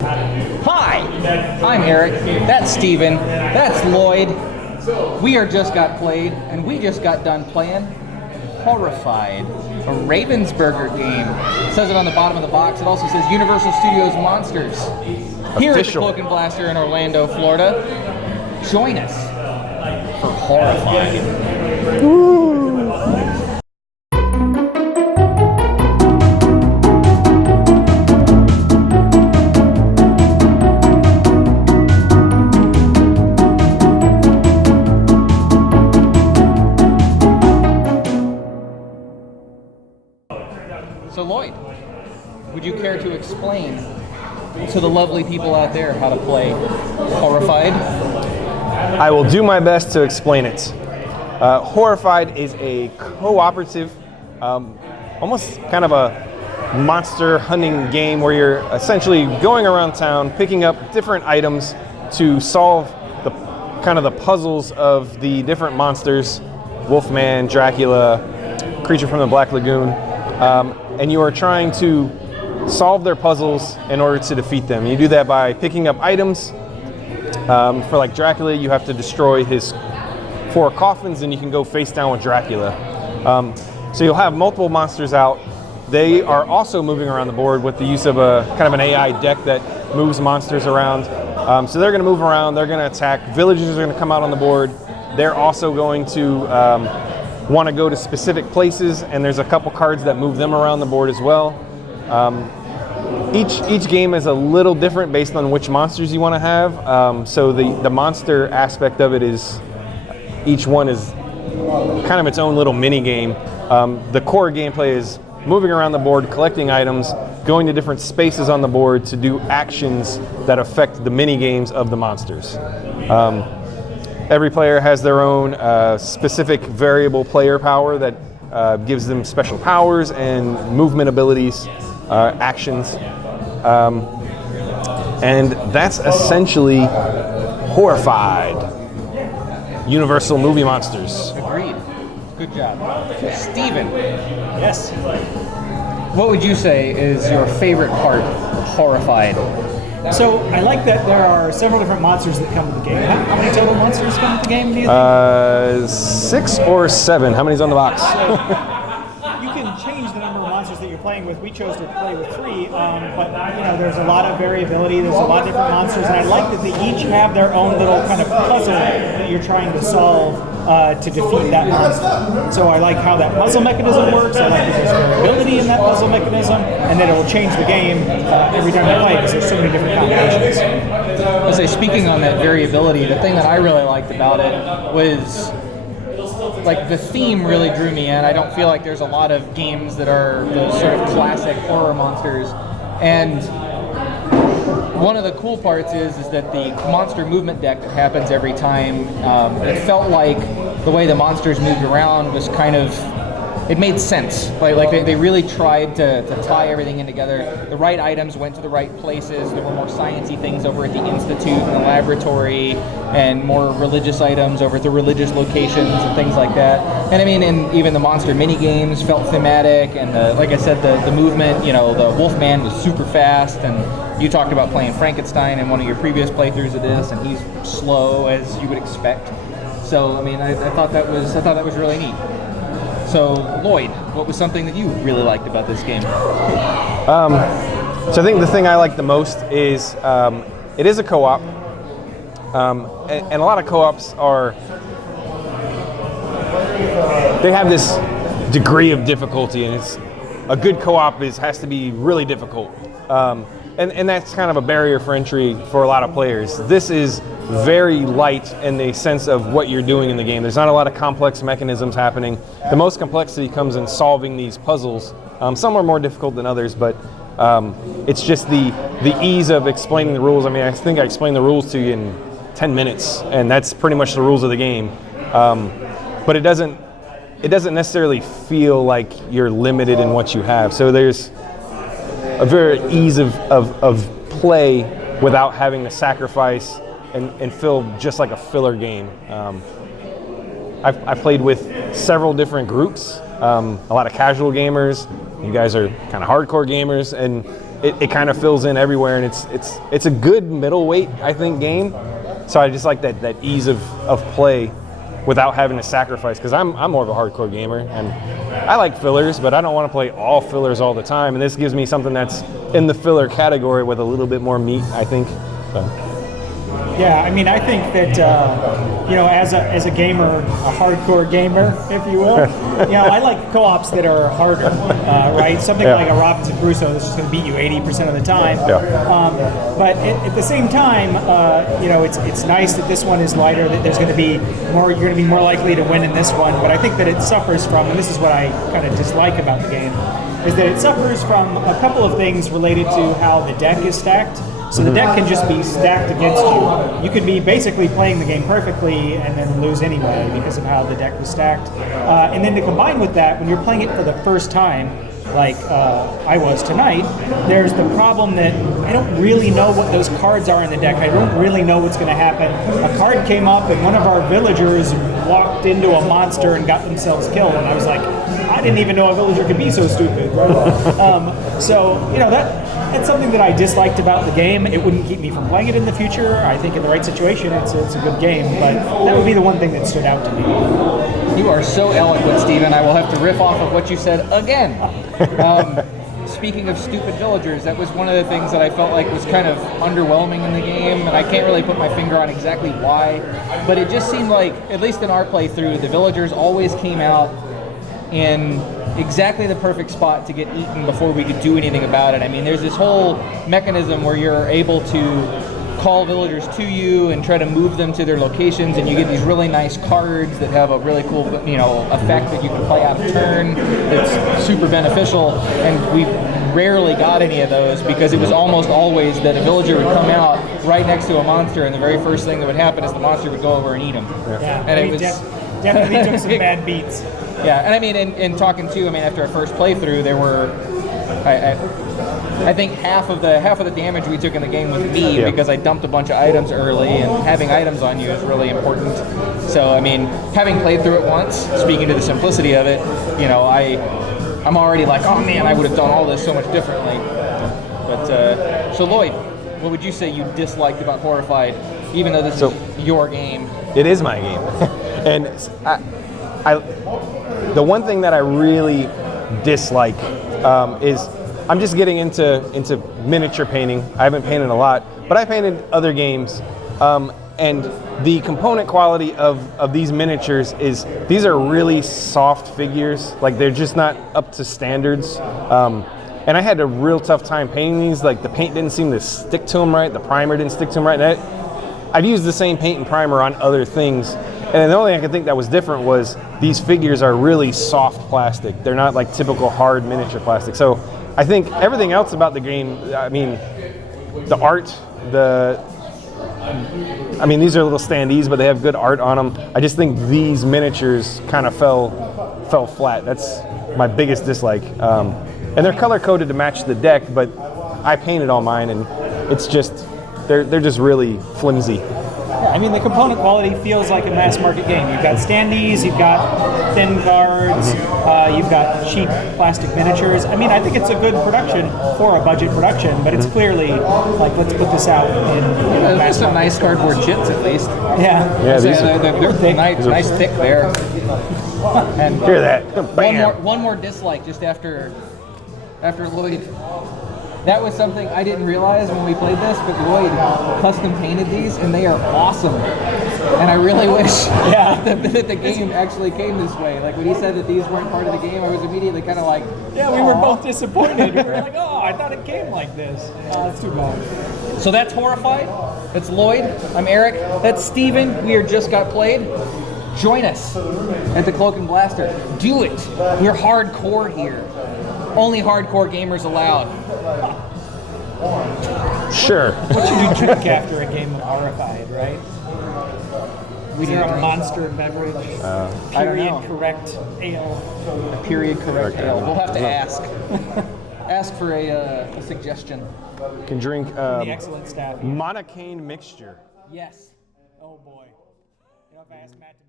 Hi, I'm Eric, that's Steven, that's Lloyd. We just got played, and we just got done playing Horrified, a Ravensburger game. It says it on the bottom of the box. It also says Universal Studios Monsters. Here at the Cloak and Blaster in Orlando, Florida. Join us for Horrified. Woo. So Lloyd, would you care to explain to the lovely people out there how to play Horrified? I will do my best to explain it. Horrified is a cooperative, almost kind of a monster hunting game where you're essentially going around town, picking up different items to solve the kind of the puzzles of the different monsters, Wolfman, Dracula, Creature from the Black Lagoon. And you are trying to solve their puzzles in order to defeat them. You do that by picking up items. For like Dracula, you have to destroy his 4 coffins and you can go face down with Dracula. So you'll have multiple monsters out. They are also moving around the board with the use of a kind of an AI deck that moves monsters around. So they're going to move around, they're going to attack. Villagers are going to come out on the board. They're also going to want to go to specific places, and there's a couple cards that move them around the board as well. Each game is a little different based on which monsters you want to have. So the monster aspect of it is, each one is kind of its own little mini game. The core gameplay is moving around the board, collecting items, going to different spaces on the board to do actions that affect the mini games of the monsters. Every player has their own specific variable player power that gives them special powers and movement abilities, actions. And that's essentially Horrified. Universal movie monsters. Agreed. Good job. Steven. Yes. What would you say is your favorite part of Horrified? So I like that there are several different monsters that come with the game. How many total monsters come with the game, do you think? 6 or 7. How many's on the box? You can change the number of monsters that you're playing with. We chose to play with 3, but there's a lot of variability. There's a lot of different monsters, and I like that they each have their own little kind of puzzle that you're trying to solve to defeat that monster. So I like how that puzzle mechanism works. I like that there's variability in that puzzle mechanism, and that it will change the game every time you play because there's so many different combinations. I say, speaking on that variability, the thing that I really liked about it was, like, the theme really drew me in. I don't feel like there's a lot of games that are the sort of classic horror monsters, and one of the cool parts is that the monster movement deck that happens every time, it felt like the way the monsters moved around was kind of, it made sense. Like they really tried to tie everything in together. The right items went to the right places. There were more sciencey things over at the Institute and the laboratory, and more religious items over at the religious locations and things like that. And I mean, and even the monster mini games felt thematic. And like I said, the movement, the Wolfman was super fast, and you talked about playing Frankenstein in one of your previous playthroughs of this, and he's slow as you would expect. So I mean, I thought that was really neat. So Lloyd, what was something that you really liked about this game? So I think the thing I like the most is it is a co-op, and a lot of co-ops they have this degree of difficulty, and it's a good co-op has to be really difficult. And that's kind of a barrier for entry for a lot of players. This is very light in the sense of what you're doing in the game. There's not a lot of complex mechanisms happening. The most complexity comes in solving these puzzles. Some are more difficult than others, but it's just the ease of explaining the rules. I mean, I think I explained the rules to you in 10 minutes, and that's pretty much the rules of the game. But it doesn't necessarily feel like you're limited in what you have. So there's a very ease of play without having to sacrifice and feel just like a filler game. I've played with several different groups, a lot of casual gamers. You guys are kind of hardcore gamers, and it kind of fills in everywhere, and it's a good middleweight, I think, game. So I just like that ease of play without having to sacrifice, because I'm more of a hardcore gamer, and I like fillers, but I don't want to play all fillers all the time, and this gives me something that's in the filler category with a little bit more meat, I think. So. Yeah, I mean, I think that, as a gamer, a hardcore gamer, if you will, I like co-ops that are harder, right? Something like a Robinson Crusoe that's just going to beat you 80% of the time. Yeah. But at the same time, it's nice that this one is lighter, that there's going to be more, you're going to be more likely to win in this one. But I think that it suffers from, and this is what I kind of dislike about the game, is that it suffers from a couple of things related to how the deck is stacked. So the deck can just be stacked against you. You could be basically playing the game perfectly and then lose anyway because of how the deck was stacked. And then to combine with that, when you're playing it for the first time, like I was tonight, there's the problem that I don't really know what those cards are in the deck. I don't really know what's going to happen. A card came up and one of our villagers walked into a monster and got themselves killed. And I was like, I didn't even know a villager could be so stupid. That's something that I disliked about the game. It wouldn't keep me from playing it in the future. I think in the right situation, it's a good game. But that would be the one thing that stood out to me. You are so eloquent, Steven. I will have to riff off of what you said again. Speaking of stupid villagers, that was one of the things that I felt like was kind of underwhelming in the game, and I can't really put my finger on exactly why, but it just seemed like, at least in our playthrough, the villagers always came out in exactly the perfect spot to get eaten before we could do anything about it. I mean, there's this whole mechanism where you're able to call villagers to you and try to move them to their locations, and you get these really nice cards that have a really cool, effect that you can play out of turn that's super beneficial, and we rarely got any of those because it was almost always that a villager would come out right next to a monster, and the very first thing that would happen is the monster would go over and eat him. Yeah, and it was definitely took some bad beats. Yeah, and I mean, in talking to, after our first playthrough, there were, I think half of the damage we took in the game was me because I dumped a bunch of items early, and having items on you is really important. So, having played through it once, speaking to the simplicity of it, I'm already like, oh man, I would have done all this so much differently. But, so Lloyd, what would you say you disliked about Horrified, even though this is your game? It is my game. And the one thing that I really dislike is I'm just getting into miniature painting. I haven't painted a lot, but I painted other games. And the component quality of these miniatures is, these are really soft figures. Like, they're just not up to standards. And I had a real tough time painting these. Like, the paint didn't seem to stick to them right. The primer didn't stick to them right. And I've used the same paint and primer on other things. And the only thing I could think that was different was these figures are really soft plastic. They're not like typical hard miniature plastic. So I think everything else about the game, the art, these are little standees, but they have good art on them. I just think these miniatures kind of fell flat. That's my biggest dislike. And they're color coded to match the deck, but I painted all mine, and it's just, they're just really flimsy. The component quality feels like a mass market game. You've got standees, you've got thin cards, you've got cheap plastic miniatures. I think it's a good production for a budget production, but it's clearly like, let's put this out in there's some nice cardboard chits at least. Yeah, they're thick. Nice thick there. And hear that? One more dislike just after Lloyd. That was something I didn't realize when we played this, but Lloyd custom painted these, and they are awesome. And I really wish that the game actually came this way. Like, when he said that these weren't part of the game, I was immediately kind of like, yeah, we were both disappointed. We were like, oh, I thought it came like this. Oh, that's too bad. So that's Horrified. That's Lloyd. I'm Eric. That's Steven. We just got played. Join us at the Cloak and Blaster. Do it. We're hardcore here. Only hardcore gamers allowed. Sure. What should you drink after a game of Horrified, right? Is there a monster beverage? Period correct ale? A period correct ale. We'll have to ask. Ask for a suggestion. You can drink the excellent staff here. monocane mixture. Yes. Oh boy. If I asked Matt to